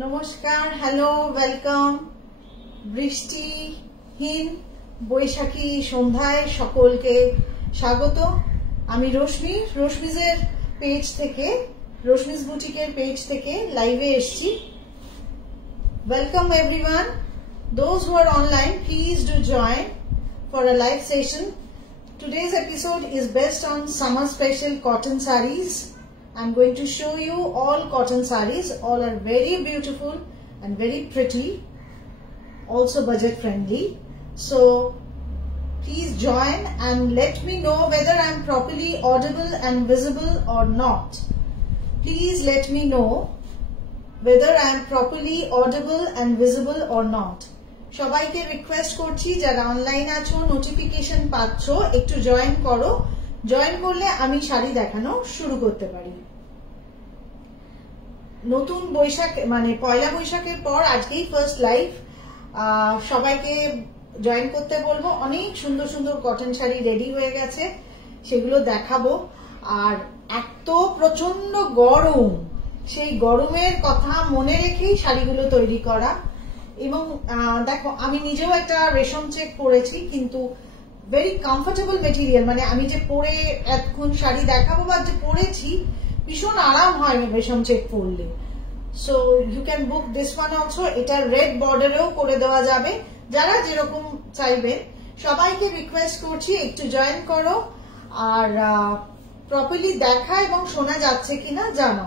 নমস্কার, hello, welcome. বৃষ্টিহীন বৈশাখী সন্ধ্যায় সকলকে স্বাগত। আমি রশ্মি, রশ্মিজের পেজ থেকে, রশ্মিজ বুটিকের পেজ থেকে লাইভে এসেছি। Welcome everyone. Those who are online, please do join for a live session. Today's episode is based on summer special cotton sarees. I'm going to show you all cotton sarees. All are very beautiful and very pretty, also budget friendly. So please join and let me know whether I'm properly audible and visible or not. Please let me know whether I'm properly audible and visible or not. সবাইকে রিকোয়েস্ট করছি যারা অনলাইন আছো, নোটিফিকেশন পাচ্ছ, একটু জয়েন করো। জয়েন করলে আমি শাড়ি দেখানো শুরু করতে পারি। নতুন বৈশাখ মানে পয়লা বৈশাখের পর আজকেই ফার্স্ট লাইভ। সবাইকে জয়েন করতে বলবো। অনেক সুন্দর সুন্দর কটন শাড়ি রেডি হয়ে গেছে, সেগুলো দেখাবো। আর এত প্রচন্ড গরম, সেই গরমের কথা মনে রেখেই শাড়িগুলো তৈরি করা। এবং দেখো, আমি নিজেও একটা রেশম চেক পরেছি, কিন্তু ভেরি কমফোর্টেবল মেটেরিয়াল। মানে আমি যে পরে এতক্ষণ শাড়ি দেখাবো বা যে পরেছি, ভীষণ আরাম হয় রেশম চেক পরলে। So you can book this one also. এটা রেড বর্ডারেও করে দেওয়া যাবে, যারা যেরকম চাইবে। সবাইকে রিকোয়েস্ট করছি একটু জয়েন করো আর প্রপারলি দেখা এবং শোনা যাচ্ছে কিনা জানো।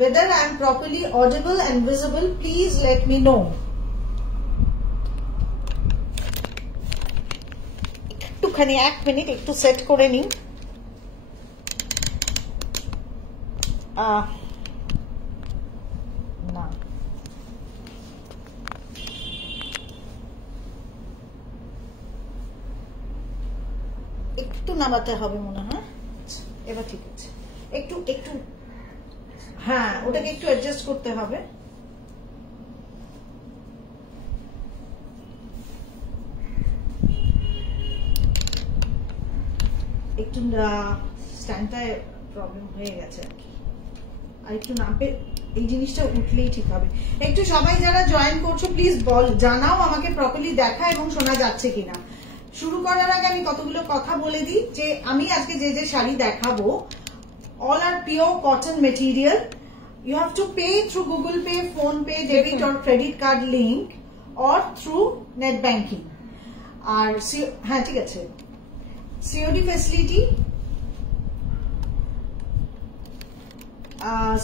whether I am properly audible and visible, please let me know. একটুখানি 1 মিনিট একটু সেট করে নিই। না, একটু নামাতে হবে মনে হয়। এবার ঠিক আছে, একটু একটু হ্যাঁ, ওটাকে একটু অ্যাডজাস্ট করতে হবে। একটু স্ট্যান্ডটায় প্রবলেম হয়ে গেছে আর কি। আর একটু নামবে, এই জিনিসটা উঠলেই ঠিক হবে। একটু সবাই যারা জয়েন করছো প্লিজ জানাও আমাকে প্রপারলি দেখা এবং শোনা যাচ্ছে কিনা। শুরু করার আগে আমি কতগুলো কথা বলে দিই যে আমি আজকে যে যে শাড়ি দেখাবো, all are pure cotton material. You have to pay through Google Pay, Phone Pay, debit or credit card link or through net banking. আর হ্যাঁ ঠিক আছে, COD facility,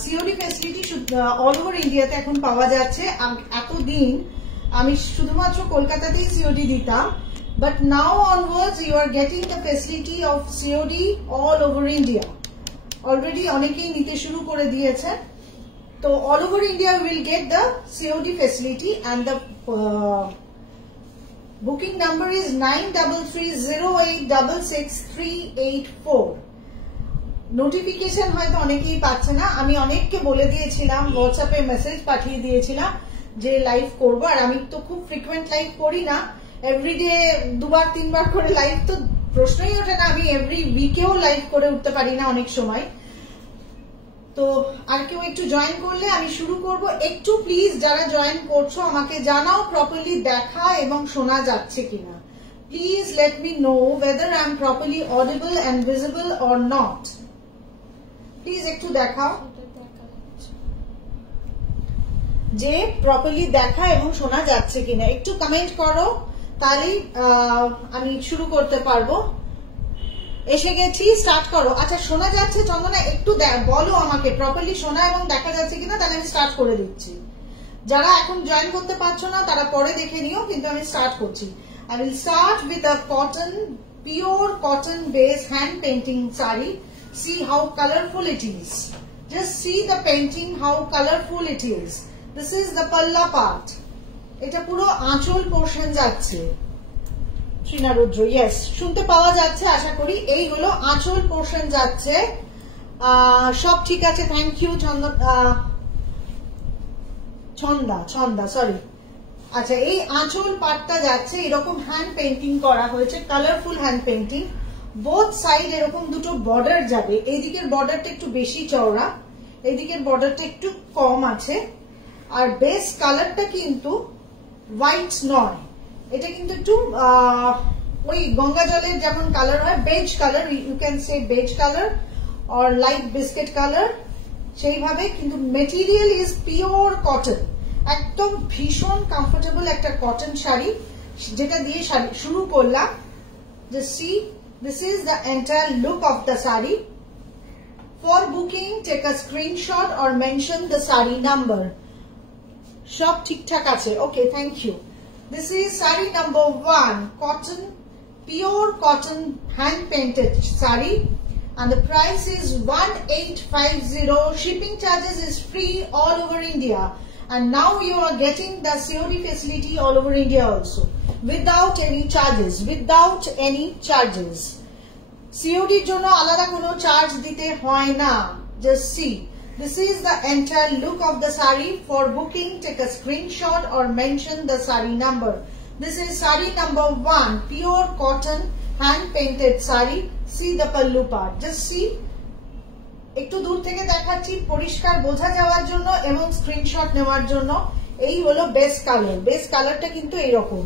COD facility all over India তে এখন পাওয়া যাচ্ছে। এতদিন আমি শুধুমাত্র কলকাতাতেই COD দিতাম, but now onwards you are getting the facility of COD all over India. Already অনেকেই নিতে শুরু করে দিয়েছে। তো all over India will get the COD facility and the booking number is 9330866384. নোটিফিকেশন হয়তো অনেকেই পাচ্ছে না। আমি অনেককে বলে দিয়েছিলাম, হোয়াটসঅ্যাপে মেসেজ পাঠিয়ে দিয়েছিলাম যে লাইভ করবো। আর আমি তো খুব ফ্রিকুয়েন্ট লাইভ করি না, এভরিডে 2-3 করে লাইভ তো প্রশ্নই ওঠে না। আমি এভরি উইকেও লাইভ করে উঠতে পারি না অনেক সময়। তো আর কেউ একটু জয়েন করলে আমি শুরু করব। একটু প্লিজ যারা জয়েন করছো আমাকে জানাও প্রপারলি দেখা এবং শোনা যাচ্ছে কিনা। Please let me no whether I am properly audible and visible or not. Please একটু দেখাও যে প্রপারলি দেখা এবং শোনা যাচ্ছে কিনা। একটু কমেন্ট করো, তাহলেই আমি শুরু করতে পারবো। এসে গেছি, স্টার্ট করো। আচ্ছা, শোনা যাচ্ছে চন্দনা? একটু বলো আমাকে প্রপারলি শোনা এবং দেখা যাচ্ছে কিনা, তাহলে আমি স্টার্ট করে দিচ্ছি। যারা এখন জয়েন করতে পারছো না তারা পরে দেখে নিও, কিন্তু আমি স্টার্ট করছি। I will start with a cotton, pure cotton base hand painting saree. See how colorful it is. Just see the painting, how colorful it is. This is the palla part. এটা পুরো আঁচল পোর্শন যাচ্ছে। শ্রীনারুদ্র, ইয়েস, শুনতে পাওয়া যাচ্ছে আশা করি। এই হলো আঁচল পোর্শন যাচ্ছে। সব ঠিক আছে, থ্যাংক ইউ ছন্দা, সরি। আচ্ছা, এই আঁচল পাটটা যাচ্ছে, এরকম হ্যান্ড পেইন্টিং করা হয়েছে, colourful hand painting. Both side এরকম দুটো বর্ডার যাবে। এইদিকের বর্ডারটা একটু বেশি চওড়া, এইদিকের বর্ডারটা একটু কম আছে। আর বেস কালারটা কিন্তু হোয়াইট নয়, এটা কিন্তু একটু ওই গঙ্গা জলের যেমন কালার হয়, beige colour, you can say beige colour or light biscuit colour, সেইভাবে। কিন্তু মেটেরিয়াল ইজ পিওর কটন, একদম ভীষণ কমফোর্টেবল একটা কটন শাড়ি, যেটা দিয়ে শাড়ি শুরু করলাম। Just see, this is the entire look of the saree. For booking, take a screenshot or mention the saree number. Shop ঠিক-ঠাক আছে, okay, thank you. This is saree number 1, cotton, pure cotton hand painted saree, and the price is 1850. Shipping charges is free all over India, and now you are getting the COD facility all over India also, without any charges, without any charges. COD এর জন্য আলাদা কোনো চার্জ দিতে হয় না। Just see, this is the entire look of the saree. For booking, take a screenshot or mention the saree number. This is saree number 1, pure cotton hand painted saree. See the pallu part. Just see, একটু দূর থেকে দেখাচ্ছি পরিষ্কার বোঝা যাওয়ার জন্য এবং স্ক্রিনশট নেওয়ার জন্য। এই হলো বেস কালার, বেস কালারটা কিন্তু এইরকম।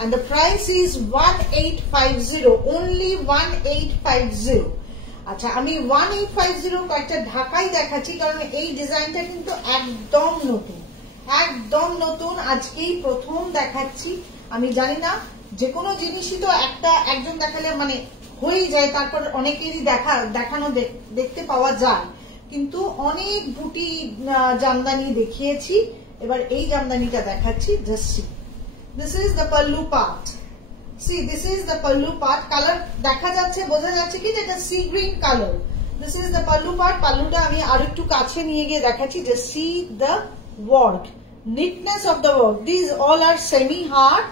And the price is 1850, only 1850. আচ্ছা, আমি 1850 কয়েকটা ঢাকাই দেখাচ্ছি, কারণ এই ডিজাইনটা কিন্তু একদম নতুন, একদম নতুন, আজকেই প্রথম দেখাচ্ছি। আমি জানি না, যে কোনো জিনিসই তো একজন দেখালে মানে হয়ে যায়, তারপর অনেকেরই দেখানো দেখতে পাওয়া যায়, কিন্তু অনেক বুটি জামদানি দেখিয়েছি, এবার এই জামদানিটা দেখাচ্ছি। Just see, this is the pallu part. See, this is the pallu part. Color দেখা যাচ্ছে, বোঝা যাচ্ছে কি এটা sea green colour. This is the pallu part. পাল্লুটা আমি আর একটু কাছে নিয়ে গিয়ে দেখাচ্ছি। Just see the work, neatness of the work. These all are semi hard.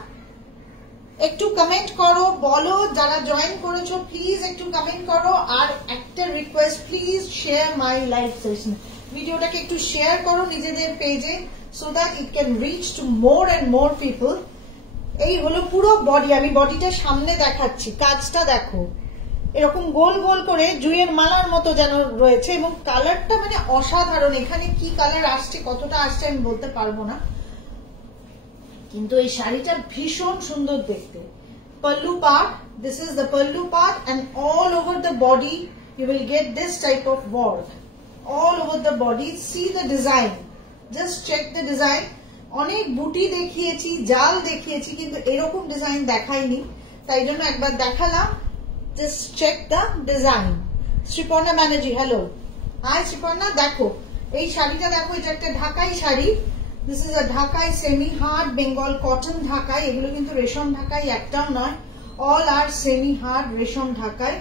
একটু কমেন্ট করো, বলো যারা জয়েন করেছো প্লিজ একটু কমেন্ট করো। আর একটা request, please share my live session, ভিডিওটাকে একটু শেয়ার করো নিজেদের পেজে, so that it can reach to more and more people. এই হলো পুরো বডি, আমি বডিটা সামনে দেখাচ্ছি, কাজটা দেখো, এরকম গোল গোল করে জুঁয়ের মালার মতো যেন রয়েছে, এবং কালারটা মানে অসাধারণ। এখানে কি কালার আসছে, কতটা আসছে আমি বলতে পারবো না, কিন্তু এই শাড়িটা ভীষণ সুন্দর দেখতে। Pallu part, this is the pallu part, and all over the body you will get this type of work, all over the body. See the design, just check the design. অনেক বুটি দেখিয়েছি, জাল দেখিয়েছি, কিন্তু এরকম ডিজাইন দেখাইনি, তাই জন্য একবার দেখালাম। Just check the design. Sriparna Banerjee, hello, hi Sriparna. দেখো এই শাড়িটা দেখো, এটা একটা Dhakai sari. This is a Dhakai semi hard Bengal cotton Dhakai, এগুলো কিন্তু রেশম ঢাকাই একটাও নয়, অল আর সেমি হার্ড রেশম ঢাকাই,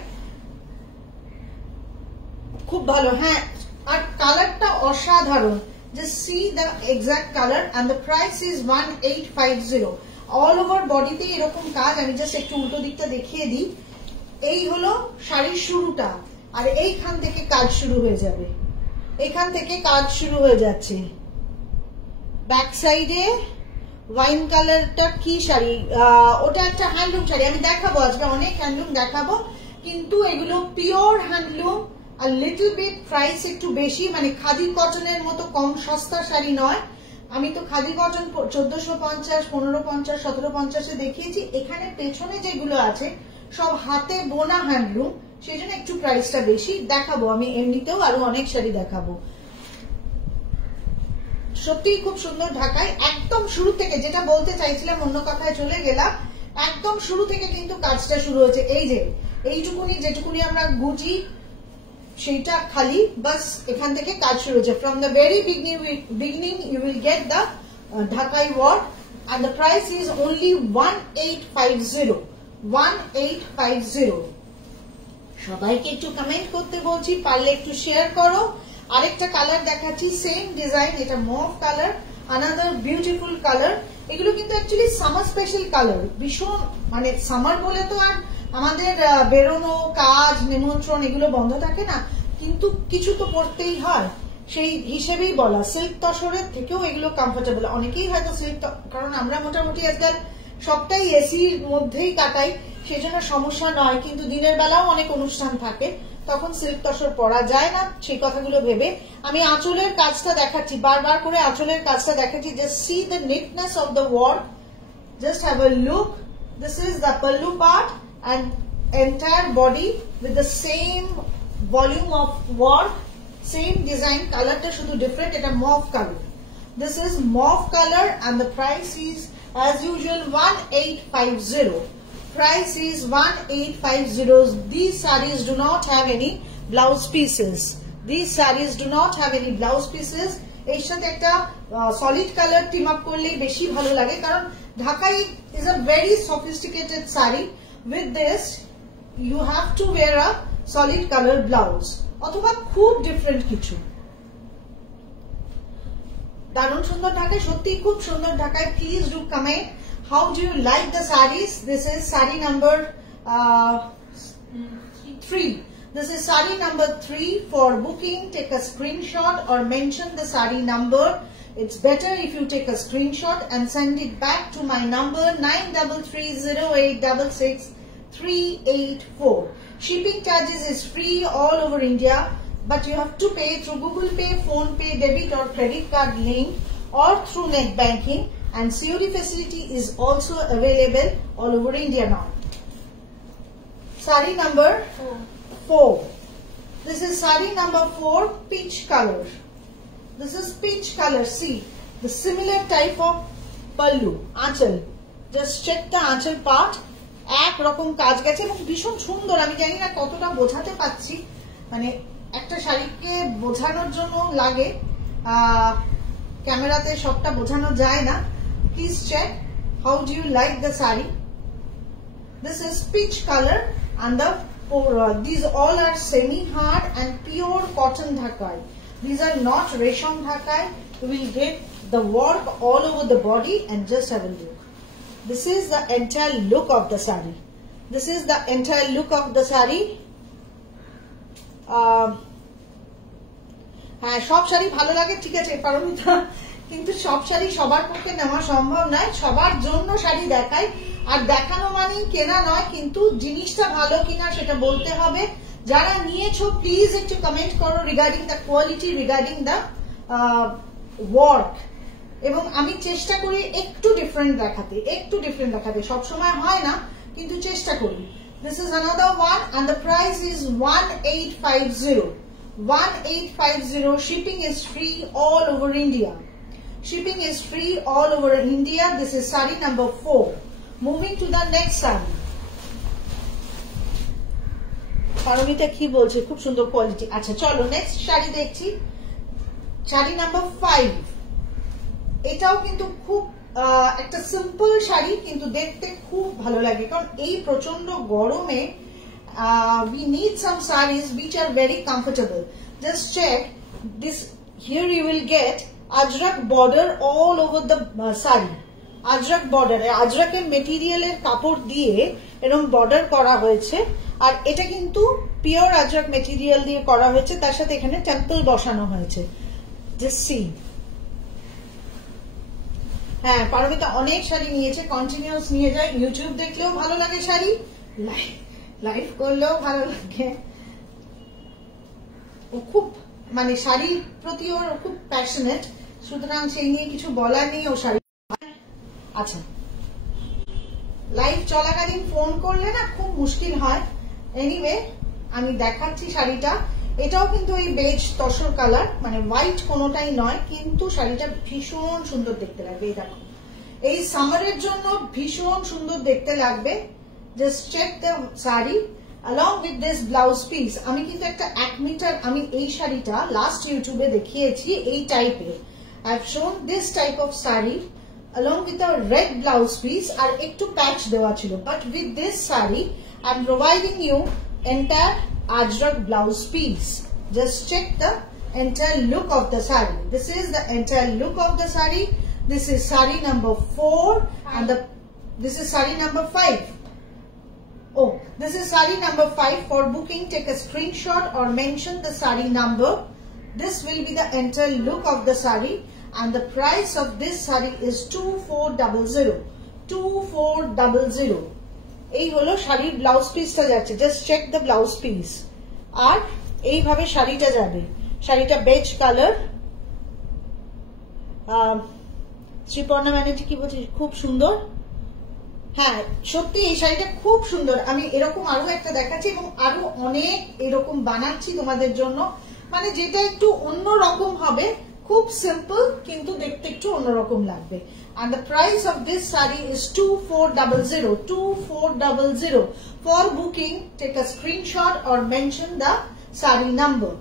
খুব ভালো। হ্যাঁ, আর কালারটা অসাধারণ। Just see the exact color, and the price is 1850. All over bodyতে এরকম কাজ, আমি জাস্ট একটু উল্টো দিকটা দেখিয়ে দিই। এই হলো শাড়ির শুরুটা, আর এইখান থেকে কাজ শুরু হয়ে যাবে, এখান থেকে কাজ শুরু হয়ে যাচ্ছে। ব্যাক সাইডে ওয়াইন কালারটা কি শাড়ি, ওটা একটা হ্যান্ডলুম শাড়ি, আমি দেখাবো আজকে অনেক হ্যান্ডলুম দেখাবো, কিন্তু এগুলো পিওর হ্যান্ডলুম, আর লিটল বিট প্রাইস একটু বেশি, মানে খাদি কটনের মতো কম সস্তা শাড়ি নয়। আমি তো খাদি কটন 1450, 1550, 1750 দেখিয়েছি, এখানে পেছনে যেগুলো আছে সব হাতে বোনা হ্যান্ডলুম, সেই জন্য একটু প্রাইসটা বেশি। দেখাবো আমি এমনিতেও আরো অনেক শাড়ি দেখাবো। সত্যি খুব সুন্দর ঢাকায়, একদম শুরু থেকে, যেটা বলতে চাইছিলাম অন্য কথায় চলে গেলাম, একদম শুরু থেকে কিন্তু কাজটা শুরু হয়েছে। এই যে এইটুকুনি, যেটুকুনি আমরা গুজি সেইটা খালি, বাস এখান থেকে কাজ শুরু হয়েছে। From the very beginning you will get the Dhakai work, and the price is only 1850. 1850. সবাইকে একটু কমেন্ট করতে বলছি, পারলে একটু শেয়ার করো। আরেকটা কালার দেখাচ্ছি, সেম ডিজাইন, এটা mauve colour, another beautiful colour. এগুলো কিন্তু অ্যাকচুয়ালি সামার স্পেশাল কালার, ভীষণ, মানে সামার বলে তো আর আমাদের বেরোনো, কাজ, নিমন্ত্রণ এগুলো বন্ধ থাকে না, কিন্তু কিছু তো পড়তেই হয়, সেই হিসেবেই বলা। সিল্ক তসরের থেকেও এগুলো কমফোর্টেবল। অনেকেই হয়তো সিল্ক, কারণ আমরা মোটামুটি আজকাল সবটাই এসির মধ্যেই কাটাই, সেজন্য সমস্যা নয়, কিন্তু দিনের বেলাও অনেক অনুষ্ঠান থাকে, তখন সিল্ক তসর পরা যায় না, সেই কথাগুলো ভেবে আমি আঁচলের কাজটা দেখাচ্ছি, বারবার করে আঁচলের কাজটা দেখাচ্ছি। Just see the neatness of the work, just have a look. This is the pallu part and entire body with the same volume of work, same design. Color ta shudhu different, eta mauve color. This is mauve color and the price is as usual 1850. Price is 1850. These sarees do not have any blouse pieces. These sarees do not have any blouse pieces. এর সাথে একটা solid colour team up করলেই বেশি ভালো লাগে, কারণ ঢাকাই is a very sophisticated saree. With this you have to wear a solid color blouse অথবা খুব ডিফারেন্ট কিছু। দারুণ সুন্দর ঢাকায়, সত্যি খুব সুন্দর ঢাকায়। Please do comment how do you like the sarees. This is saree number 3. This is saree number 3. For booking, take a screenshot or mention the saree number. It's better if you take a screenshot and send it back to my number 9330866384. Shipping charges is free all over India, but you have to pay through Google Pay, Phone Pay, debit or credit card link, or through net banking, and COD facility is also available all over India now. Saree number 4. This is saree number 4, peach color. This is peach color. See the similar type of pallu, aanchal. Just check the aanchal part. এক রকম কাজ গেছে এবং ভীষণ সুন্দর। আমি জানি না কতটা বোঝাতে পারছি, মানে একটা শাড়িকে বোঝানোর জন্য লাগে, ক্যামেরাতে সবটা বোঝানো যায় না। Please check how do you like the saree. This is peach color and these all are semi hard and pure cotton dhakai. These are not resham dhakai. You will get the work all over the body, and just have a look. This is the entire look of the saree. This is the entire look of the saree. হ্যাঁ, সব শাড়ি ভালো লাগে, ঠিক আছে পারমিতা, কিন্তু সব শাড়ি সবার পক্ষে নেওয়া সম্ভব নয়। সবার জন্য শাড়ি দেখাই, আর দেখানো মানেই কেনা নয়, কিন্তু জিনিসটা ভালো কিনা সেটা বলতে হবে। যারা নিয়েছো প্লিজ একটু কমেন্ট করো regarding the quality, regarding the work. এবং আমি চেষ্টা করি একটু ডিফারেন্ট দেখাতে, সবসময় হয় না, কিন্তু চেষ্টা করি। This is another one and the price is 1850. 1850. Shipping is free all over India. Shipping is free all over India. This is saree number 4. Moving to the next saree. Paromita কি বলছে? খুব সুন্দর কোয়ালিটি। আচ্ছা চলো নেক্সট শাড়ি দেখছি। শাড়ি নাম্বার 5। এটাও কিন্তু খুব একটা সিম্পল শাড়ি, কিন্তু দেখতে খুব ভালো লাগে, কারণ এই প্রচন্ড গরমে we need some sarees which are very comfortable. Just check this. Here you will get ajrak border all over the saree. Ajrak border, ajraker material এর কাপড় দিয়ে এরকম বর্ডার করা হয়েছে, আর এটা কিন্তু পিওর ajrak মেটেরিয়াল দিয়ে করা হয়েছে, তার সাথে এখানে টেম্পল বসানো হয়েছে। Just see. হ্যাঁ, পারমিতা অনেক শাড়ি নিয়েছে, কন্টিনিউয়াস নিয়ে যায়। ইউটিউব দেখলেও ভালো লাগে শাড়ি, লাইভ করলেও ভালো লাগে। ও খুব মানে শাড়ির প্রতি ওর খুব প্যাশনেট, সুতরাং সেই নিয়ে কিছু বলার নেই। ও শাড়ি আচ্ছা, লাইভ চলাকালীন ফোন করলে না খুব মুশকিল হয়। এনিওয়ে আমি দেখাচ্ছি শাড়িটা। এটাও কিন্তু এই বেজ তসর কালার, মানে হোয়াইট কোনোটাই নয়, কিন্তু শাড়িটা ভীষণ সুন্দর দেখতে লাগবে। এই দেখো, এই সামারের জন্য ভীষণ সুন্দর দেখতে লাগবে। Just check the sari along with this blouse piece. আমি কিন্তু একটা 1 মিটার, আমি এই শাড়িটা লাস্ট ইউটিউবে দেখিয়েছি এই টাইপের। I have shown this type of saree along with a red blouse piece, আর একটু প্যাচ দেওয়া ছিল। But with this saree I am providing you entire ajrak blouse piece. Just check the entire look of the saree. This is the entire look of the saree. This is saree number 4 and this is saree number 5. Oh, this is saree number 5. For booking, take a screenshot or mention the saree number. This will be the entire look of the saree, and the price of this saree is 2400. 2400. এই হলো শাড়ির blouse পিসটা যাচ্ছে, just check the blouse piece. আর এইভাবে শাড়িটা যাবে, শাড়িটা বেজ কালার। শ্রীপর্ণা ব্যানার্জি কি বলছি, খুব সুন্দর। হ্যাঁ সত্যি এই শাড়িটা খুব সুন্দর। আমি এরকম আরো একটা দেখাচ্ছি এবং আরো অনেক এরকম বানাচ্ছি তোমাদের জন্য, মানে যেটা একটু অন্যরকম হবে, খুব সিম্পল কিন্তু দেখতে একটু অন্যরকম লাগবে। And the price of this saree is 2400, 2400. For booking, take a screenshot or mention the saree number.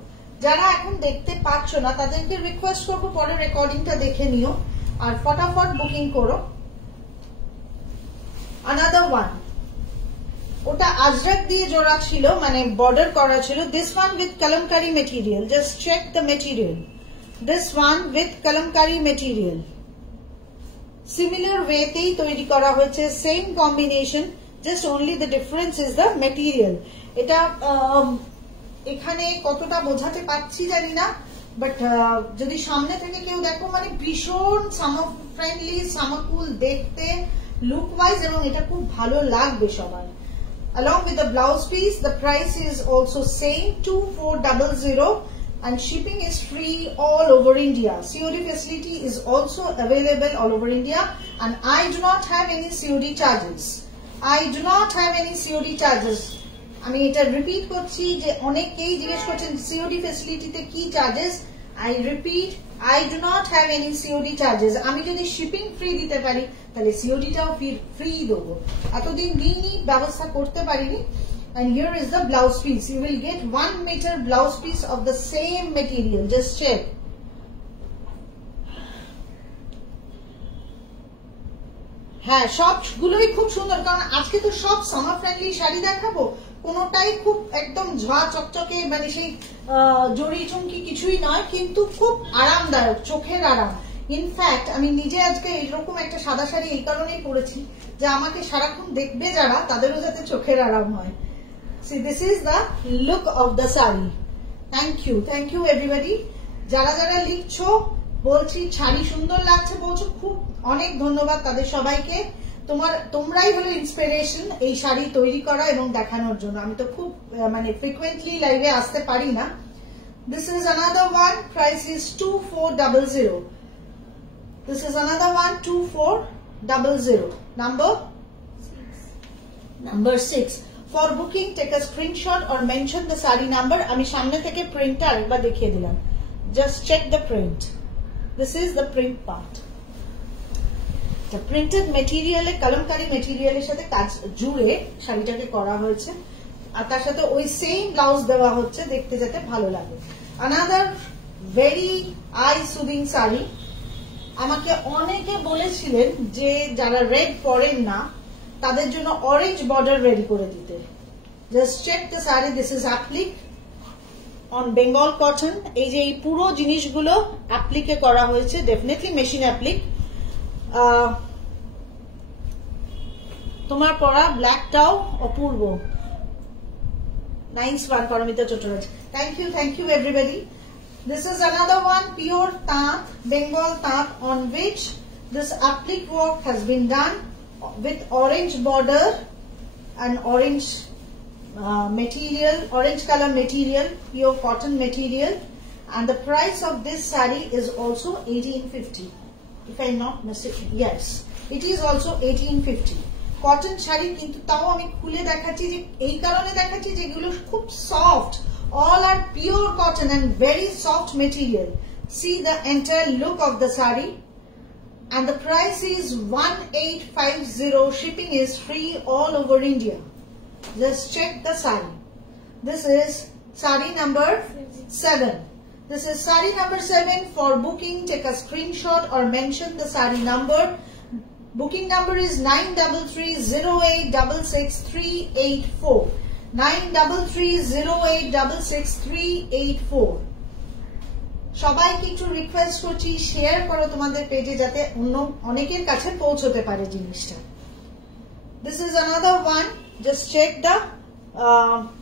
যারা এখন দেখতে পাচ্ছ না তাদেরকে রিকোয়েস্ট করবো পরে রেকর্ডিংটা দেখে নিও আর ফটাফট বুকিং করো। Another one, ওটা আজরাক দিয়ে জোড়া ছিল, মানে বর্ডার করা ছিল। This one with kalamkari material, just check the material. This one with kalamkari material, similar way তেই তৈরি করা হয়েছে, same combination, just only the difference is the material. এটা এখানে কতটা বোঝাতে পারছি জানি না, বাট যদি সামনে থেকে কেউ দেখো মানে ভীষণ সামার ফ্রেন্ডলি, সামার কুল দেখতে লুক ওয়াইজ, এবং এটা খুব ভালো লাগবে সবার। Along with the blouse piece, the price is also same, 2400, and shipping is free all over India. COD facility is also available all over India, and I do not have any COD charges. I do not have any COD charges. আমি এটা রিপিট করছি যে অনেকেই জিজ্ঞেস করছেন COD ফ্যাসিলিটিতে কি charges. I repeat, I do not have any COD charges. আমি যদি শিপিং ফ্রি দিতে পারি তাহলে CODটাও ফ্রি দেবো, এতদিন দিনই ব্যবস্থা করতে পারিনি। And here is the blouse piece. You will get 1 meter blouse piece of the same material. Just check. হ্যাঁ সবগুলোই খুব সুন্দর, কারণ আজকে তো সব সামার ফ্রেন্ডলি শাড়ি দেখাবো, কোনোটাই খুব একদম ঝা চকচকে মানে সেই জড়ি চুমকি কিছুই নয়, কিন্তু খুব আরামদায়ক, চোখের আরাম। ইনফ্যাক্ট আমি নিজে আজকে এইরকম একটা সাদা শাড়ি এই কারণেই পরেছি যে আমাকে সারাক্ষণ দেখবে যারা, তাদেরও যাতে চোখের আরাম হয়। See, this is the look of the saree. Thank you everybody. যারা যারা লিখছো বলছি শাড়ি সুন্দর লাগছে বলছো, খুব অনেক ধন্যবাদ তাদের সবাইকে। তোমরাই হলো ইন্সপিরেশন এই শাড়ি তৈরি করা এবং দেখানোর জন্য। আমি তো খুব মানে ফ্রিকুয়েন্টলি লাইভে আসতে পারি না। This is another one, price is 2400. This is another one, 2400. Number 6. For booking, take a screenshot or mention the saree number. আমি সামনে থেকে প্রিন্টটা আরেকবার দেখিয়ে দিলাম, just check the print. This is the print part. The printed material, kalamkari material এর সাথে কাজ জুড়ে শাড়িটাকে করা হয়েছে, আর তার সাথে ওই সেম ব্লাউজ দেওয়া হচ্ছে দেখতে যাতে ভালো লাগে। Another very eye soothing saree. আমাকে অনেকে বলেছিলেন যে যারা রেড পরেন না তাদের জন্য অরেঞ্জ বর্ডার রেডি করে দিতে। Just check the saree. This is applique on Bengal cotton. এই যে এই পুরো জিনিসগুলো অ্যাপ্লিকে করা হয়েছে, ডেফিনেটলি মেশিন অ্যাপ্লিক। তোমার পরা ব্ল্যাকটাও অপূর্ব, nice one Paramita Chattaraj. Thank you everybody. This is another one, pure taat, Bengal taat, on which this applique work has been done with orange border and orange material, orange color material, pure cotton material, and the price of this saree is also 1850. If I am not mistaken, yes, it is also 1850. Cotton শাড়ি, কিন্তু তাও আমি খুলে দেখাচ্ছি যে এই কারণে দেখাচ্ছি যেগুলো খুব soft, all are pure cotton and very soft material. See the entire look of the saree, and the price is 1850. Shipping is free all over India. Just check the saree. This is saree number 7. This is saree number 7. For booking, take a screenshot or mention the saree number. Booking number is 9330866384. 9330866384. সবাইকে একটু রিকোয়েস্ট করছি শেয়ার করো তোমাদের পেজে যাতে অনেকের কাছে পৌঁছতে পারে জিনিসটা। This is another one. Just check the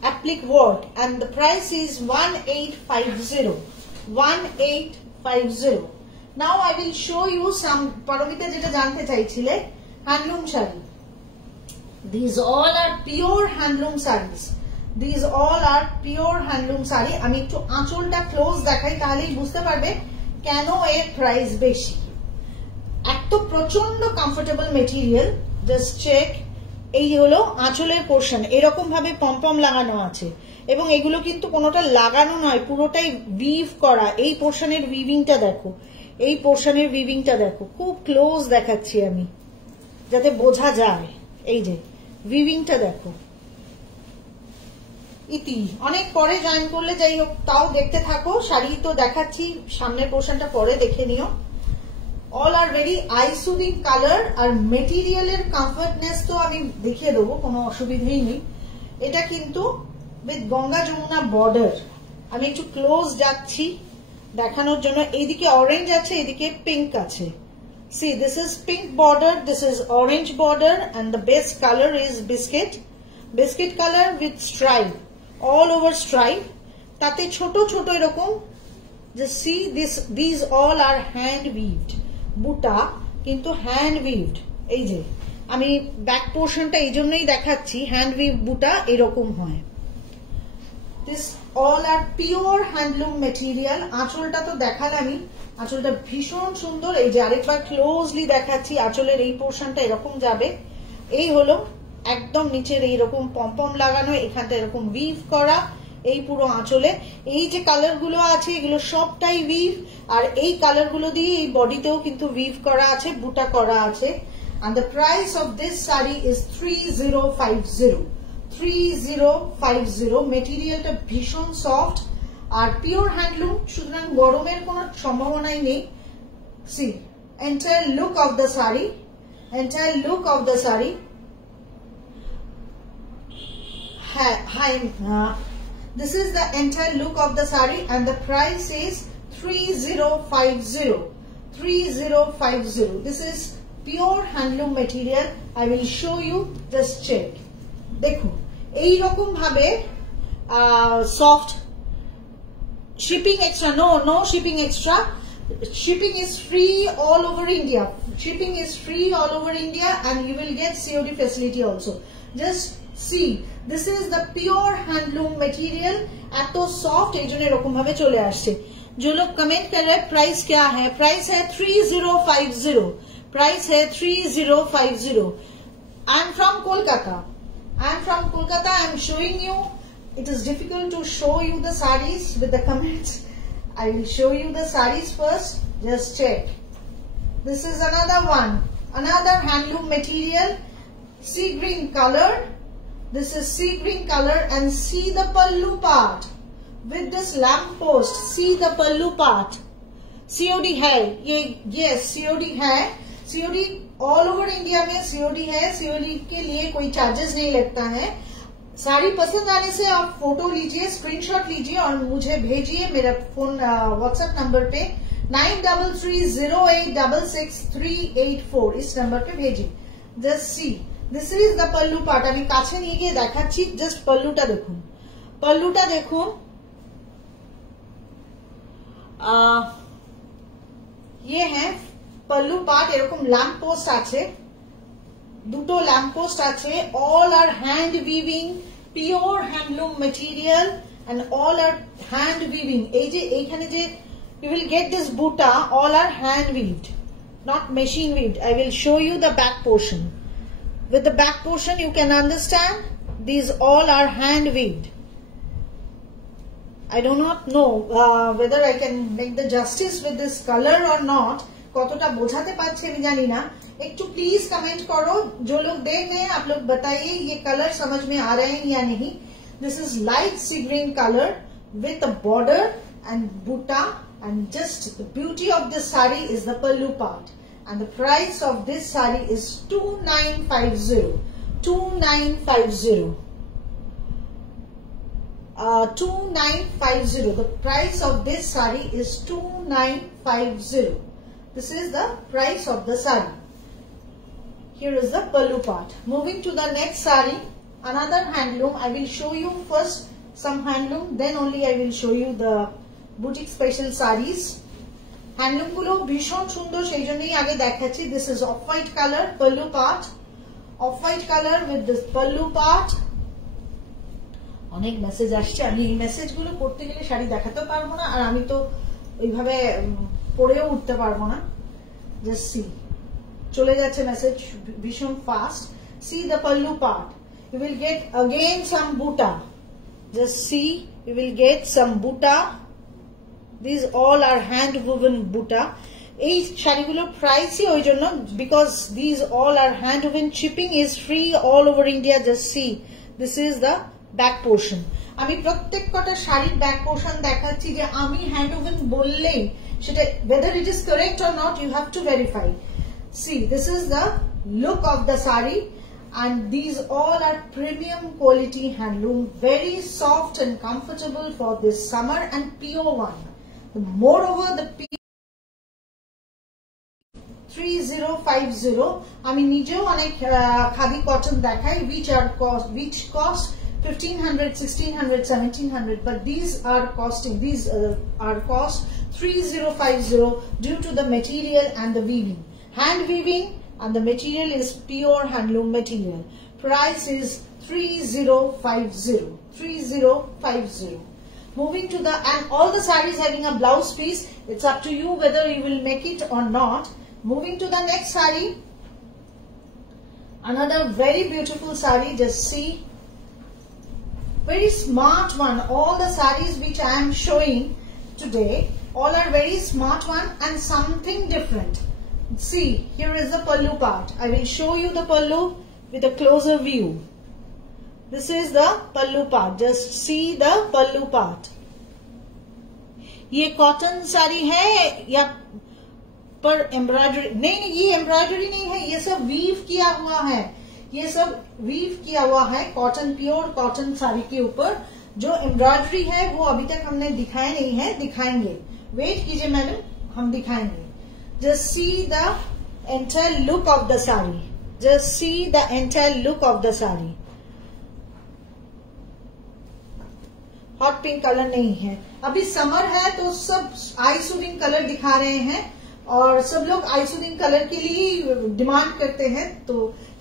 applique work, and the price is 1850. 1850. Now I will show you some, Paramita যেটা জানতে চাইছিলে, হ্যান্ডলুম sari. These all are pure handloom sarees. These all are pure handloom saree. আমি একটু আঁচলটা ক্লোজ দেখাই, তাহলেই বুঝতে পারবে কেন এর প্রাইস বেশি। এত প্রচন্ড কমফোর্টেবল মেটেরিয়াল, জাস্ট চেক। এই হলো আঁচলের পোর্শন, এরকম ভাবে পমপম লাগানো আছে, এবং এগুলো কিন্তু কোনোটা লাগানো নয়, পুরোটাই উইভ করা। এই পোর্শনের উইভিংটা দেখো, এই পোর্শনের উইভিংটা দেখো, খুব ক্লোজ দেখাচ্ছি আমি যাতে বোঝা যায়। এই যে উইভিংটা দেখো। ইতি অনেক পরে জয়েন করলে, যাই হোক তাও দেখতে থাকো। শাড়ি তো দেখাচ্ছি, সামনের পোর্শনটা পরে দেখে নিও। All are very eye soothing colour, আর মেটেরিয়ালের কমফর্টনেস তো আমি দেখিয়ে দেবো, কোনো অসুবিধাই নেই। এটা কিন্তু উইথ গঙ্গা যমুনা বর্ডার। আমি একটু ক্লোজ যাচ্ছি দেখানোর জন্য। এইদিকে অরেঞ্জ আছে, এদিকে পিঙ্ক আছে। See, this is pink border, this is orange border, and the best colour is biscuit colour with stripe, all over stripe. তাতে ছোট ছোট এরকম, just see this, this all are hand weaved. বুটা কিন্তু হ্যান্ড উইভড। এই যে আমি ব্যাক পোর্শনটা এই জন্যই দেখাচ্ছি, হ্যান্ড উইভ বুটা এরকম হয়। This all are pure handloom material. আঁচলটা তো দেখালামই, আঁচলটা ভীষণ সুন্দর। এই যে আরেকবার ক্লোজলি দেখাচ্ছি, আঁচলের এই পোর্শনটা এরকম যাবে। এই হলো একদম নিচের এইরকম পমপম লাগানো, এখানটা এরকম উইভ করা, এই পুরো আঁচলে। এই যে কালার গুলো আছে এগুলো সবটাই উইভ, আর এই কালার গুলো দিয়ে এই বডিতেও কিন্তু উইভ করা আছে, বুটা করা আছে। And the price of this saree is 3050. 3050. মেটেরিয়ালটা ভীষণ সফট আর পিওর হ্যান্ডলুম, সুতরাং গরমের কোনো সম্ভাবনাই নেই। See, entire look of the saree, entire look of the saree. This is the entire look of the saree, and the price is 3050. 3050. This is pure handloom material. I will show you, just check. দেখো এই রকম ভাবে soft. Shipping extra, no shipping extra. Shipping is free all over India. Shipping is free all over India, and you will get COD facility also. Just see, this is the pure handloom material. এত সফট, এই জন্য এরকম ভাবে চলে আসছে। जो लोग कमेंट कर रहे हैं प्राइस क्या है, प्राइस है 3050। प्राइस है 3050। I am from Kolkata. I am showing you. It is difficult to show you the sarees with the comments. I will show you the sarees first. Just check. This is another one, another handloom material, sea green color. This is sea green color, and see the pallu part with this lamp post. See the pallu part. COD है ये, yes COD है। COD all over India में COD है। COD के लिए कोई चार्जेस नहीं लगता है। साड़ी पसंद आने से आप फोटो लीजिए, स्क्रीनशॉट लीजिए और मुझे भेजिए मेरा फोन व्हाट्सएप नंबर पे 9330866384। इस नंबर पे भेजिए। Just see, this is the पल्लू पार्ट। আমি কাছে নিয়ে গিয়ে দেখাচ্ছি, জাস্ট পল্লুটা দেখুন, পল্লুটা দেখুন। ये है पल्लू पार्ट। এরকম ল্যাম্প পোস্ট আছে, দুটো ল্যাম্প পোস্ট আছে। All are hand weaving, pure handloom material, and all are hand weaving. এই যে এইখানে যে you will get this buta, all are hand weaved, not machine weaved. I will show you the back portion. With the back portion you can understand these all are hand weaved. I do not know whether I can make the justice with this color or not. কতটা বোঝাতে পারছি আমি জানি না। একটু প্লিজ কমেंट करो, जो लोग देख रहे हैं आप लोग बताइए ये कलर समझ में आ रहे हैं या नहीं। This is light sea green color with a border and buta, and just the beauty of this saree is the pallu part, and the price of this saree is 2950. 2950. 2950. The price of this saree is 2950. This is the price of the saree. Here is the pallu part. Moving to the next saree, another handloom. I will show you first some handloom, then only I will show you the boutique special sarees. Handloom গুলো ভীষণ সুন্দর, সেই জন্যই আগে দেখাচ্ছি। This is off white color, pallu part, off-white color with this pallu part. অনেক মেসেজ আসছে, আমি এই মেসেজগুলো পড়তে গেলে শাড়ি দেখাতে পারবো না, আর আমি তো ওইভাবে পড়েও উঠতে পারবো না। জাস্ট সি, চলে যাচ্ছে মেসেজ ভীষণ fast. C the pallu part, you will get again some buta. Just see, you will get some buta. These all are hand woven buta. এই শাড়িগুলোর প্রাইসই ওই জন্য, because these all are hand woven. Shipping is free all over India. Just see, this is the back portion. আমি প্রত্যেক কটা শাড়ির back portion দেখাচ্ছি, যে আমি হ্যান্ড ওভেন বললেই সেটা whether it is correct or not, you have to verify. See, this is the look of the sari, and these all are premium quality handloom, very soft and comfortable for this summer, and pure one. Moreover, the 3050, আমি নিজেও অনেক খাদি কটন দেখাই which cost 1500, 1600, 1700, but these are cost 3050 due to the material and the weaving, hand weaving, and the material is pure handloom material. Price is 3050. Moving to the, and all the sarees having a blouse piece. It's up to you whether you will make it or not. Moving to the next saree, another very beautiful saree. Just see, very smart one. All the sarees which I am showing today, all are very smart one and something different. See, here is the pallu part. I will show you the pallu with a closer view. This is the pallu part. Just see the pallu part. ये कॉटन साड़ी है या पर एम्ब्रॉयडरी? नहीं, ये एम्ब्रॉयडरी नहीं है, ये सब वीव किया हुआ है, ये सब वीव किया हुआ है कॉटन, प्योर कॉटन साड़ी के ऊपर। जो एम्ब्रॉयडरी है वो अभी तक हमने दिखाया नहीं है, दिखाएंगे, वेट कीजिए मैडम, हम दिखाएंगे। Just see the entire look of the saree. Just see the entire look of the saree. Hot pink colour नहीं है, अभी समर है तो सब आई सूदिंग कलर दिखा रहे हैं, और सब लोग आई सूदिंग कलर के लिए डिमांड करते हैं, तो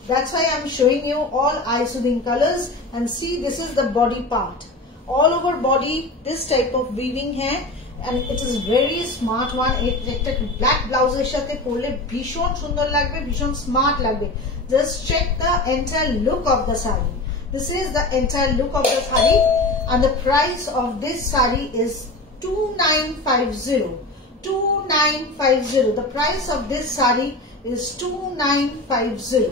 that's why I'm showing you all eye soothing colors. And see, this is the body part. All over body this type of weaving है, and it is very smart one. एक black blouse এর সাথে পরলে ভীষণ সুন্দর লাগবে, ভীষণ স্মার্ট লাগবে। Just check the entire look of the saree. This is the entire look of the saree, and the price of this saree is 2950. 2950. The price of this saree is 2950.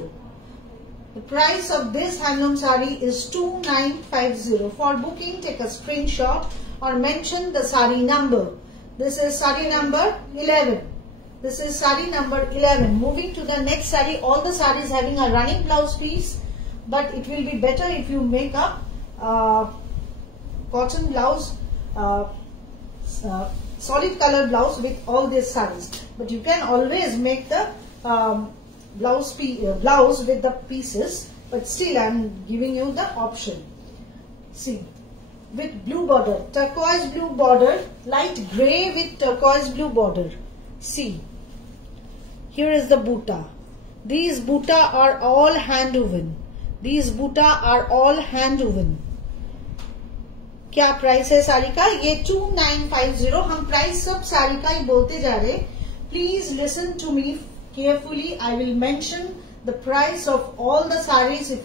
The price of this handloom saree is 2950. For booking, take a screenshot or mention the saree number. This is saree number 11. This is saree number 11. Moving to the next saree, all the sarees having a running blouse piece, but it will be better if you make a cotton blouse, solid color blouse with all these sarees. But you can always make the blouse with the pieces, but still I am giving you the option. See, with blue border, turquoise blue border, light grey with turquoise blue border. See, here is the buta. These buta are all hand woven. These buta are all hand woven. क्या प्राइस है साड़ी का? ये 2950। हम प्राइस सब साड़ी का ही बोलते जा रहे। Please listen to me carefully. I will mention the price of all the sarees. If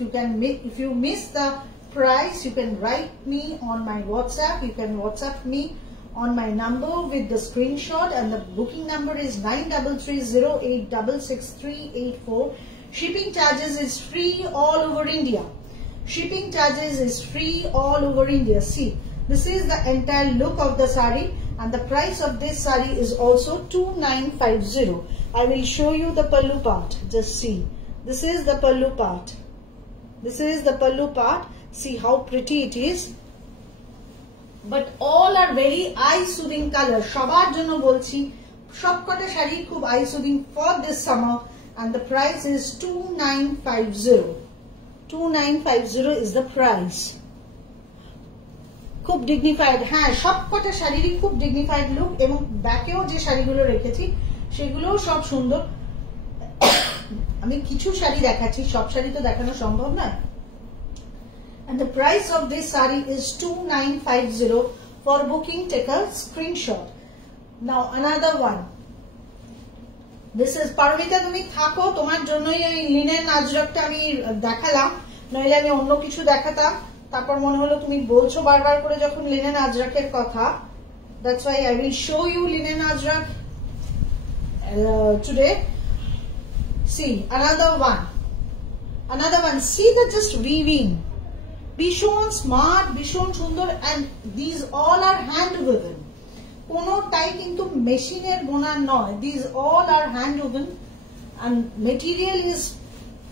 you miss the price, you can write me on my WhatsApp. You can WhatsApp me on my number with the screenshot, and the booking number is 9330866384. Shipping charges is free all over India. Shipping charges is free all over India. See, this is the entire look of the saree, and the price of this saree is also 2950. I will show you the pallu part. Just see. This is the pallu part. This is the pallu part. See how pretty it is. But all are very eye soothing color. সবার জন্য বলছি, সবকটা শাড়ি খুব eye soothing for this summer, and the price is 2950. 2950 is the price. খুব ডিগনিফাইড, হ্যাঁ সবকটা শাড়িরই খুব ডিগনিফাইড লুক, এবং ব্যাকেও যে শাড়িগুলো রেখেছি সেগুলোও সব সুন্দর। আমি কিছু শাড়ি দেখাচ্ছি, সব শাড়ি তো দেখানো সম্ভব না। And the price of this saree is 2950. For booking, take a screenshot. Now another one. This is Parmita, তুমি থাকো, তোমার জন্যই এই লিনেন আজরাকটা আমি দেখালাম, নইলে আমি অন্য কিছু দেখাতাম। তারপর মনে হলো তুমি বলছো বারবার করে যখন লিনেন আজরাকের কথা, that's why I will show you linen ajrak today. See another one, see that just weaving, ভীষণ স্মার্ট, ভীষণ সুন্দর, and these all are hand woven, কোনোটাই কিন্তু মেশিনের বোনা নয়, these all are hand woven and material is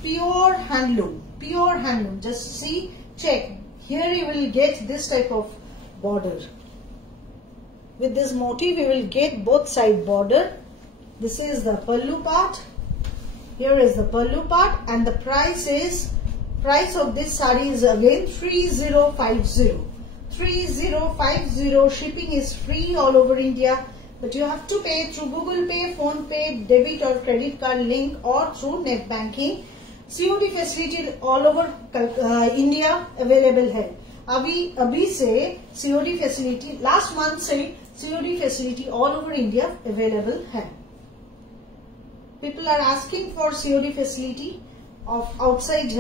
pure handloom, just see, check, here you will get this type of border. With this motif we will get both side border. This is the pallu part, here is the pallu part, and the price of this saree is again 3050. 3050. Shipping is free all over India, but you have to pay through Google Pay, Phone Pay, debit or credit card link, or through net banking. COD facility all over India available है. अभी से COD facility, last month से COD facility all over India available है. People are asking for COD facility of outside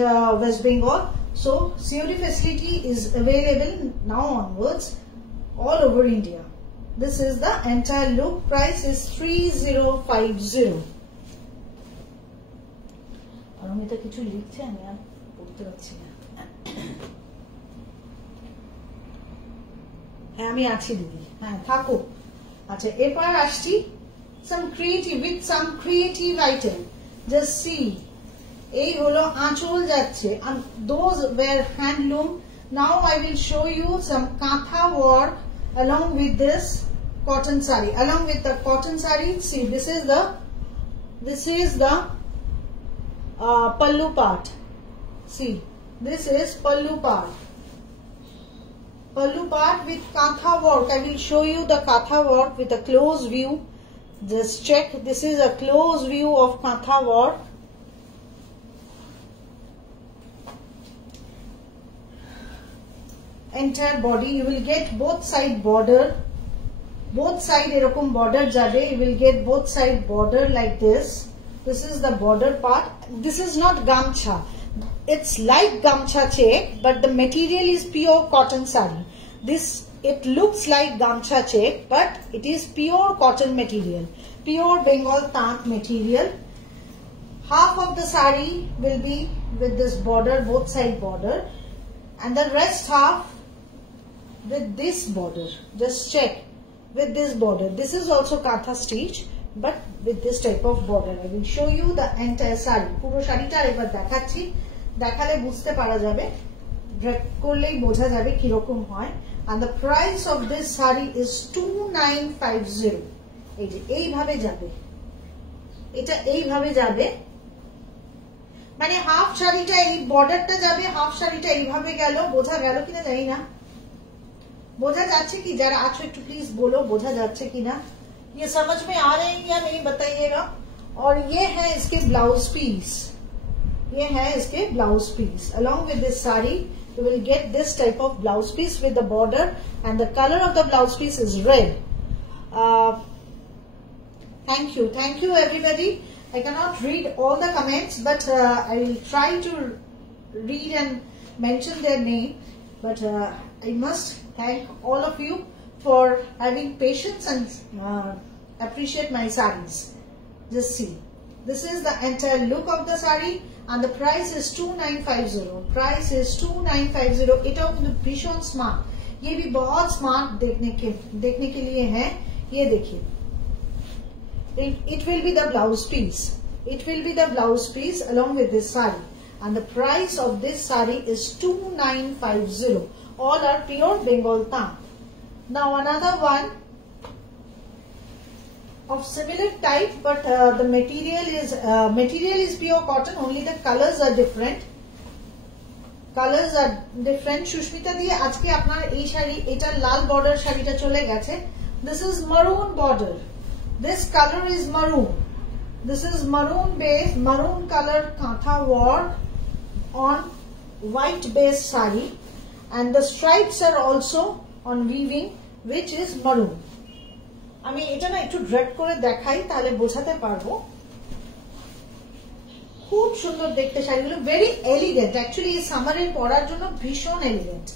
West Bengal, so COD facility is available now onwards all over India. This is the entire look. Price is 3050. অরমিতা কিছু লিখছে, আমি আর পড়তে পারছি না। হ্যাঁ আমি আছি দিদি, হ্যাঁ থাকো। আচ্ছা এরপর আসছি some creative item. Just see, এই হলো আঁচল যাচ্ছে, and those were handloom. Now I will show you some katha work along with this cotton saree. Along with the cotton saree, see this is the pallu part. See, this is pallu part. Pallu part with katha work. I will show you the katha work with a close view. Just check, this is a close view of katha work. Entire body you will get both side border, both side এরকম border যাবে, you will get both side border like this. This is the border part. This is not gamcha, it's like gamcha check, but the material is pure cotton saree. It looks like gamcha check, but it is pure cotton material, pure Bengal tant material. Half of the saree will be with this border, both side border, and the rest half with this border. Just check, with this border. This is also katha stitch, but with this type of border. I will show you the entire saree. পুরো শাড়িটা একবার দেখাচ্ছি, দেখালে বুঝতে পারা যাবে, ড্রেপ করলেই বোঝা যাবে কি রকম হয়। And the price of this saree is 2950. এই যে এইভাবে যাবে, এটা এইভাবে যাবে, মানে হাফ শাড়িটা এই বর্ডারটা যাবে, হাফ শাড়িটা এইভাবে গেল। বোঝা গেল কিনা জানি না, বোঝা যাচ্ছে কি? যারা আছো একটু প্লিজ বলো বোঝা যাচ্ছে কিনা, ये समझ में आ रहे हैं या नहीं बताइएगा। और ये है इसके ब्लाउज पीस, ये है इसके blouse piece. Along with this saree you will get this type of blouse piece with the border, and the color of the blouse piece is red. Thank you everybody. I cannot read all the comments, but I will try to read and mention their name. But I must thank all of you for having patience and appreciate my sarees. Just see, this is the entire look of the saree, and the price is 2950. Price is 2950. इटाও কিন্তু भीषण स्मार्ट, ये भी बहुत स्मार्ट देखने के लिए है। ये देखिए, it will be the blouse piece. It will be the blouse piece along with this saree, and the price of this saree is 2950. All are pure Bengal tant. Now another one of similar type, but the material is pure cotton, only the colors are different. Susmita দি আজকে আপনার এই শাড়ি, এটা লাল বর্ডার শাড়িটা চলে গেছে। This is maroon border, this color is maroon, This is maroon base, maroon color kantha work on white base sari, and the stripes are also on weaving, which is maroon. আমি এটা না একটু ড্রেপ করে দেখাই তাহলে বোঝাতে পারবো। খুব সুন্দর দেখতে শাড়িগুলো, very elegant. Actually এই সামারের পরার জন্য ভীষণ elegant.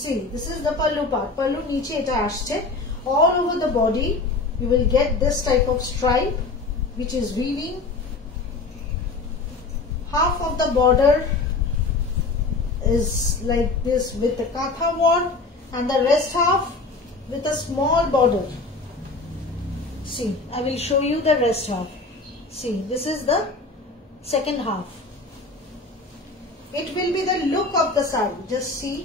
See, this is the pallu part. Pallu নিচে এটা আসছে. All over the body you will get this type of stripe which is weaving. Half of the border is like this with the kantha work and the rest half with a small border. See, I will show you the rest half. See, this is the second half. It will be the look of the sari. Just see,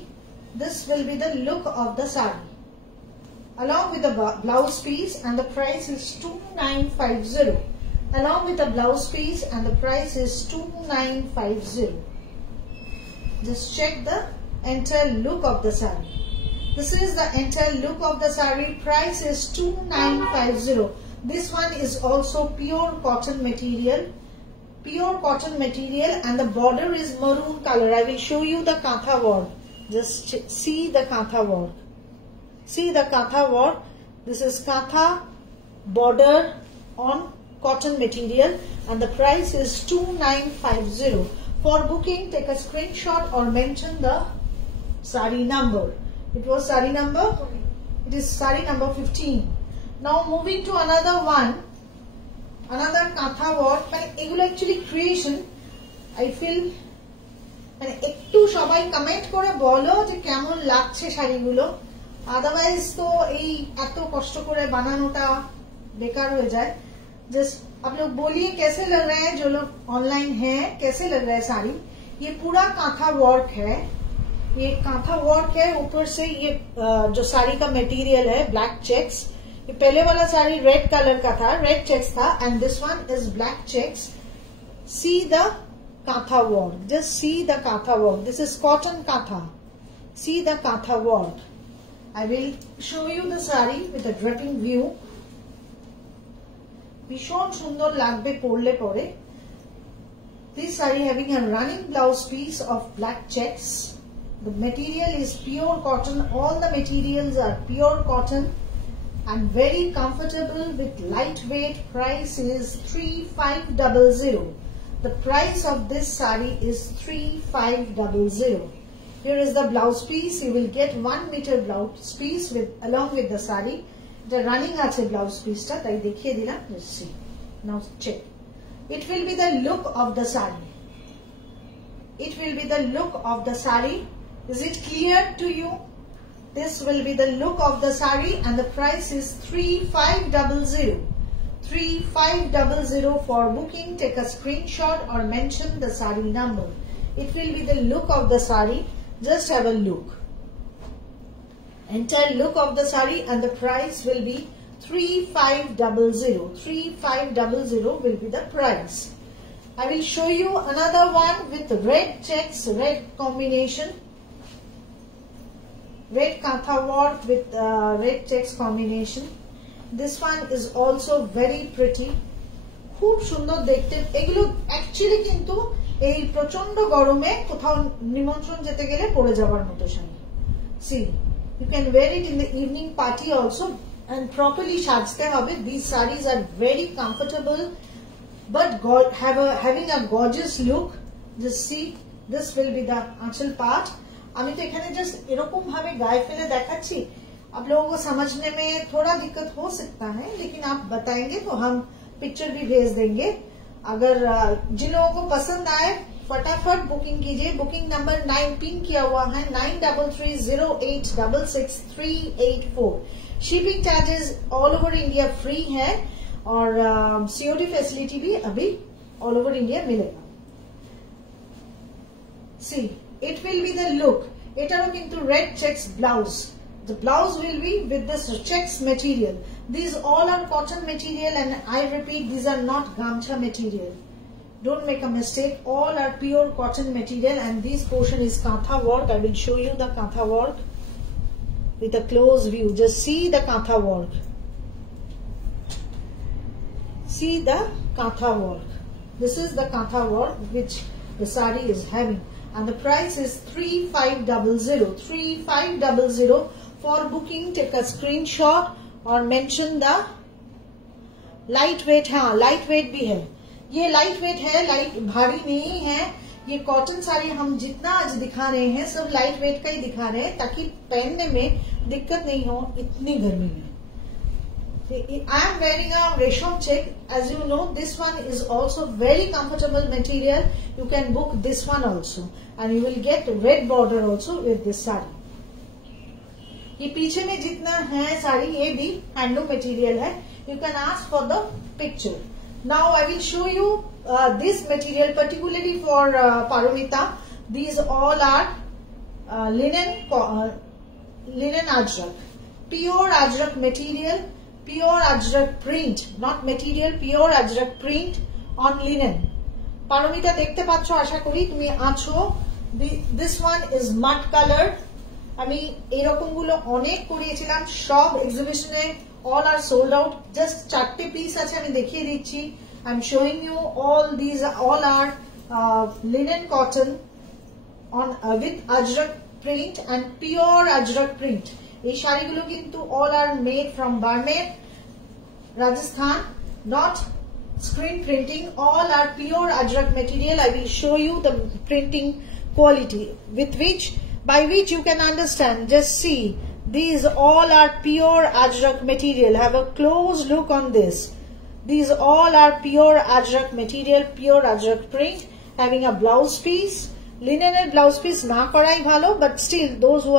this will be the look of the sari along with the blouse piece, and the price is 2950. Along with the blouse piece, and the price is 2950. Just check the entire look of the sari. This is the entire look of the sari. Price is 2950. This one is also pure cotton material. Pure cotton material, and the border is maroon color. I will show you the kantha work. Just see the kantha work. See the kantha work. This is kantha border on cotton material, and the price is 2950. For booking, take a screenshot or mention the sari number. It was sari number? It is sari number 15. Now moving to another one. Another kantha work. এগুলো actually creation. I feel একটু সবাই কমেন্ট করে বলো যে কেমন লাগছে শাড়িগুলো, আদারওয়াইজ তো এই এত কষ্ট করে বানানোটা বেকার হয়ে যায়। जस्ट आप लोग बोलिए कैसे लग रहा है, जो लोग ऑनलाइन हैं कैसे लग रहा है साड़ी। ये पूरा कांथा वर्क है, ये कांथा वर्क है। ऊपर से ये जो साड़ी का मटेरियल है ब्लैक चेक्स। ये पहले वाला साड़ी रेड कलर का था, रेड चेक्स था, and this one is black checks. See the kantha work, just see the kantha work. This is cotton kantha. See the kantha work. I will show you the saree with a dripping view. ভীষণ সুন্দর লাগবে পরলে পরে। This saree having a running blouse piece of black checks. The material is pure cotton. All the materials are pure cotton and very comfortable with lightweight. Price is 3500. The price of this saree is 3500. Here is the blouse piece. You will get 1 meter blouse piece along with the saree. The running আছে blouse piece টা, তাই দেখিয়ে দিলাম। Let's see. Now check. It will be the look of the saree. It will be the look of the saree. Is it clear to you? This will be the look of the saree, and the price is 3500. 3500 for booking. Take a screenshot or mention the saree number. It will be the look of the saree. Just have a look. Entire look of the saree, and the price will be 3500. 3500 will be the price. I will show you another one with red checks, red combination. Red kantha work with red checks combination. This one is also very pretty. খুব সুন্দর দেখতে। এগুলো অ্যাকচুয়ালি কিন্তু এই প্রচন্ড গরমে কোথাও নিমন্ত্রণ যেতে গেলে পরে যাবার মতো sari. See, you can wear it in the evening party also and properly সাজতে হবে। These sarees are very comfortable but having a gorgeous look. Just see, this will be the आंचल part. আমি তো এখানে জাস্ট এরকম ভাবে গায়ে ফেলে দেখাচ্ছি, आप लोगों को समझने में थोड़ा दिक्कत हो सकता है, लेकिन आप बताएंगे तो हम पिक्चर भी भेज देंगे। अगर जिन लोगों को पसंद आए फटाफट बुकिंग कीजिए। बुकिंग नंबर 9 पिन किया हुआ है 9330866384। Shipping charges all over India free है और सीओडी फैसिलिटी भी अभी ऑल ओवर इंडिया मिलेगा। See, it will be the look. एटारो किंतु red checks blouse. The blouse will be with this checks material. These all are cotton material, and I repeat, these are not gamcha material. Don't make a mistake. All are pure cotton material, and this portion is kantha work. I will show you the kantha work with a close view. Just see the kantha work. See the kantha work. This is the kantha work which the sari is having, and the price is 3500. 3500. For booking, take a screenshot or mention the lightweight. हाँ, lightweight भी है. ये lightweight है, light भारी नहीं है. ये कॉटन साड़ी हम जितना आज दिखा रहे हैं सब lightweight का ही दिखा रहे हैं ताकि पहनने में दिक्कत नहीं हो इतनी गर्मी में. I am wearing a resham check. As you know, this one is also very comfortable material. You can book this one also, and you will get red border also with this sari. ये पीछे में जितना है साड़ी ये भी handloom material है. You can ask for the picture. Now I will show you this material particularly for Paramita. These all are linen ajrak, pure ajrak material. Pure ajrak print, not material, pure ajrak print on linen. Paramita দেখতে পাচ্ছ আশা করি তুমি আছো. This one is mud colored. আমি এরকম গুলো অনেক করিয়েছিলাম, সব এক্সিবিশনে all are sold out. Just 4টে পিস আছে আমি দেখিয়ে দিচ্ছি. I'm showing you all these. All are linen cotton on with ajrak print and pure ajrak print. এই শাড়িগুলো কিন্তু all are made from Barmer, Rajasthan, not screen printing. All are pure ajrak material. I will show you the printing quality by which you can understand. Just see, these all are pure ajrak material. Have a close look on this. These all are pure ajrak material, pure ajrak print, having a blouse piece. Linen blouse piece na korai bhalo, but still those who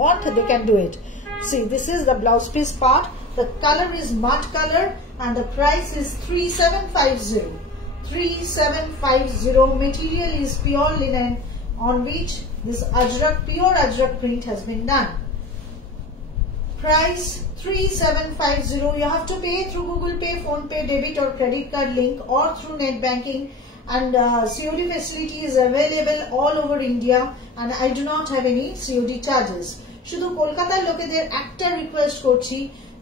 want, they can do it. See, this is the blouse piece part. The color is mud color and the price is 3750. 3750. Material is pure linen on which this ajrak, pure ajrak print has been done. Price 3750. You have to pay through Google Pay, Phone Pay, debit or credit card link, or through net banking. And COD facility is available all over India, and I do not have any COD charges. শুধু কলকাতার লোকেদের একটা রিকোয়েস্ট করছি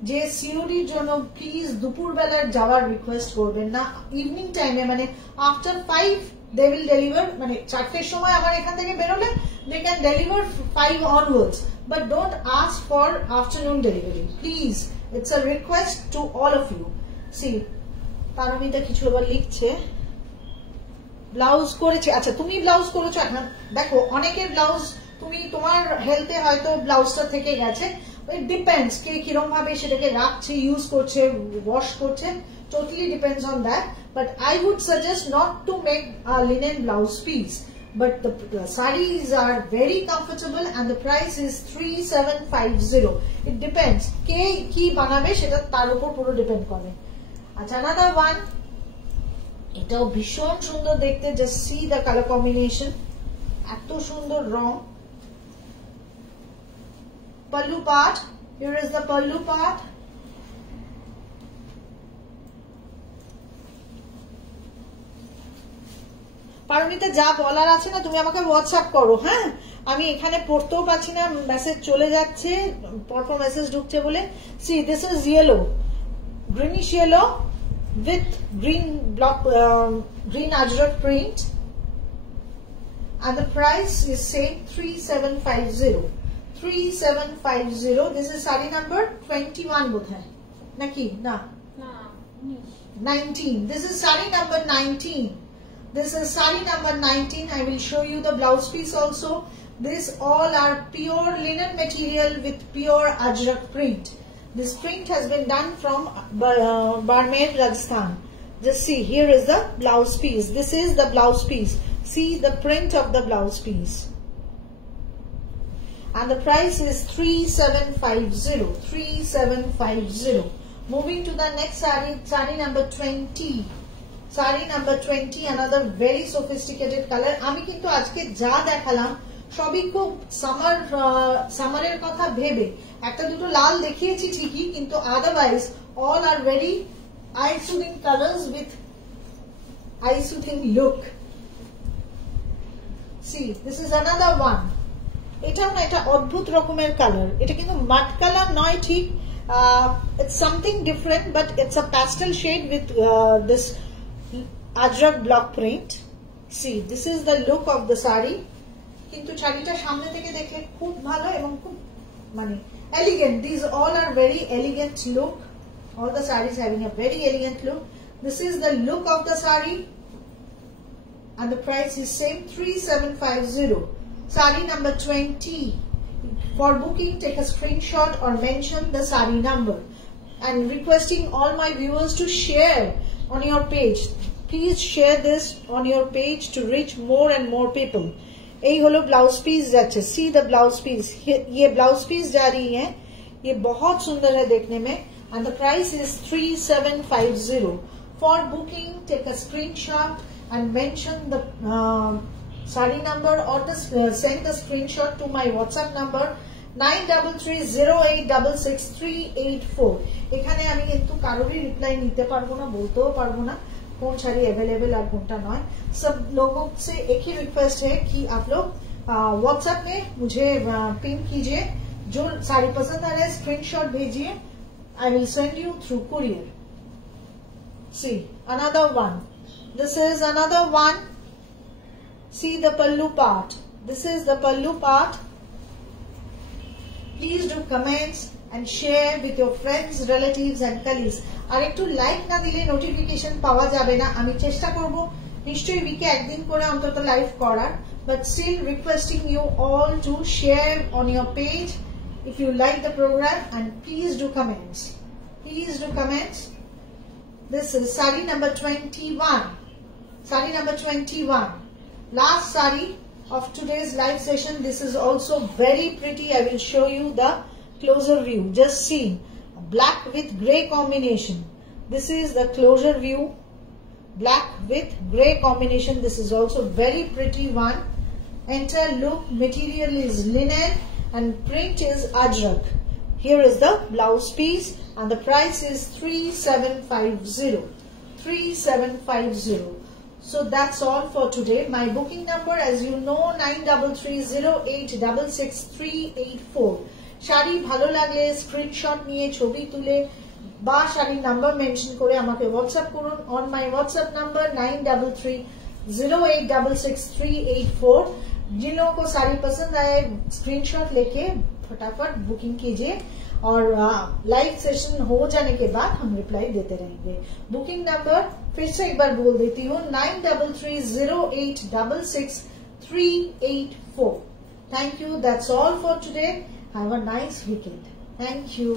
যে COD এর জন্য প্লিজ দুপুরবেলার যাওয়ার রিকোয়েস্ট করবেন না. ইভিনিং টাইমে মানে আফটার 5 they will deliver. মানে 4টের সময় আমার এখান থেকে বেরোলে they can deliver 5 onwards, but don't ask for afternoon delivery, please. It's a request to all of you. See, Paromita কিছু আবার লিখছে. ব্লাউজ করেছে, আচ্ছা তুমি ব্লাউজ করেছো. এখন দেখো অনেকের ব্লাউজ তুমি তোমার হেলথে হয়তো ব্লাউজটা থেকে গেছে. ইট ডিপেন্ডস কে কিরকম ভাবে সেটাকে রাখছে, ইউজ করছে, ওয়াশ করছে. Totally depends on that. But I would suggest not to make a linen blouse piece. But the sarees are very comfortable and the price is 3750. It depends কে কি বানাবে সেটা তার উপর পুরো ডিপেন্ড করে. আচ্ছা, another one. এটাও ভীষণ সুন্দর দেখতে. Just see the colour combination, এত সুন্দর রং. Pallu part, here is the pallu part. Paramita যা বলার আছে না তুমি আমাকে হোয়াটসঅ্যাপ করো. হ্যাঁ, আমি এখানে পড়তেও পাচ্ছি না, মেসেজ চলে যাচ্ছে, পরপর মেসেজ ঢুকছে বলে. See, this is yellow, greenish yellow with green block, green ajrak print, and the price is same 3750. 3750. This is sari number 21 bodhai naki na 19. This is sari number 19. This is sari number 19. I will show you the blouse piece also. This all are pure linen material with pure ajrak print. This print has been done from Barmer, Rajasthan. Just see, here is the blouse piece. This is the blouse piece. See the print of the blouse piece. And the price is 3750. 3750. Moving to the next saree, saree number 20. Saree number 20, another very sophisticated color. আমি কিন্তু আজকে যা দেখালাম সবই খুব সামারের কথা ভেবে. একটা দুটো লাল দেখিয়েছি ঠিকই, কিন্তু otherwise all are very eye soothing colours with eye soothing look. See, this is another one. এটাও না, এটা অদ্ভুত রকমের কালার. এটা কিন্তু মাট কালার নয় ঠিক, It's something different, but it's a pastel shade with this Ajrak block print. See, this is the look of the sari. কিন্তু শাড়িটা সামনে থেকে দেখলে খুব ভালো এবং খুব মানে elegant. These all are very elegant look. All the sarees having a very elegant look. This is the look of the sari, and the price is same 3750. Sari number 20. For booking, take a screenshot or mention the sari number. And requesting all my viewers to share on your page. Please share this on your page to reach more and more people. এই হলো blouse piece যাচ্ছে। See the blouse piece, ये blouse piece जा रही है, ये बहुत सुंदर है देखने में, and the price is 3750. For booking, take a screenshot and mention the sari number or send the screenshot to my WhatsApp number 9330866384. এখানে আমি কিন্তু কারোরই রিপ্লাই নিতে পারবো না, বলতেও পারবো না कौन साड़ी अवेलेबल और कौन टा नॉय। सब लोगों से एक ही रिक्वेस्ट है कि आप लोग व्हाट्सएप में मुझे पिन कीजिए, जो साड़ी पसंद आ रहा है स्क्रीनशॉट भेजिए, I will send you through courier. See another one, this is another one. See the pallu part, this is the pallu part. Please do comments and share with your friends, relatives and colleagues. আর একটু লাইক না দিলে নোটিফিকেশন পাওয়া যাবে না। আমি চেষ্টা করব নিশ্চয়ই উইকে একদিন করে অন্তত লাইভ করার, but still requesting you all to share on your page if you like the program, and please do comments. Please do comments. This is sari number 21. Sari number 21. Last sari of today's live session. This is also very pretty. I will show you the closer view. Just see, black with grey combination. This is the closer view, black with grey combination. This is also very pretty one. Entire look, material is linen and print is Ajrak. Here is the blouse piece and the price is 3750. 3750. So that's all for today. My booking number, as you know, 9330866384. শাড়ি ভালো লাগলে স্ক্রিনশট নিয়ে ছবি তুলে বা শাড়ির number mention করে আমাকে হোয়াটসঅ্যাপ করুন অন মাই হোয়াটসঅ্যাপ नंबर 9330866384। जिन लोगों को साड़ी पसंद आए स्क्रीनशॉट लेके फटाफट बुकिंग कीजिए और लाइव सेशन हो जाने के बाद हम रिप्लाई देते रहेंगे। बुकिंग नंबर फिर से एक बार बोल देती हूँ 9330866384। Thank you, that's all for today. Have a nice weekend. Thank you.